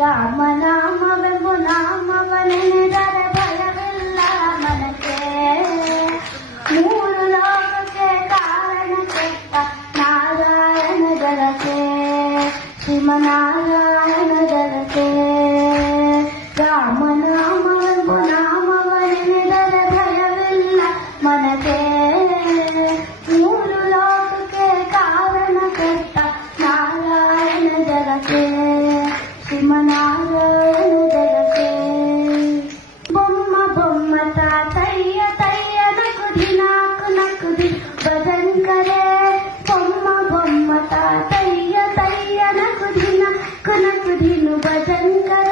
ರಾಮನಾಮವೆಂಬು ನಾಮವನೆನೆದರೆ ಭಯವಿಲ್ಲ ಮನಕ್ಕೆ. ಮೂರು ಲೋಕಕ್ಕೆ ಕಾರಣ ಕೆಟ್ಟ ನಾರಾಯಣ ಜಲಕೆ, ಶ್ರೀಮನಾರಾಯಣ ಜಲಕೆ. ರಾಮನಾಮವೆಂಬು ನಾಮವನೆನೆದರೆ ಭಯವಿಲ್ಲ ಮನಕ್ಕೆ. ಮೂರು ಲೋಕಕ್ಕೆ ಕಾರಣ ಕೆಟ್ಟ ನಾರಾಯಣ ಜಲಕೆ, ಶ್ರೀಮನಾರಾಯಣ ಜಲಕೆ. ಬೊಮ್ಮ ಬೊಮ್ಮ ತಾತಯ್ಯ ತಯ್ಯ ನಕುದಿ ನಾಕು ನಕುದಿ ಭಜನ್ ಕರೆ. ಬೊಮ್ಮ ಬೊಮ್ಮ ತಾತಯ್ಯ ತಯ್ಯ ನಕುದಿ ನಾಕು ನಕುದಿನು ಭಜನ್ ಕರೆ.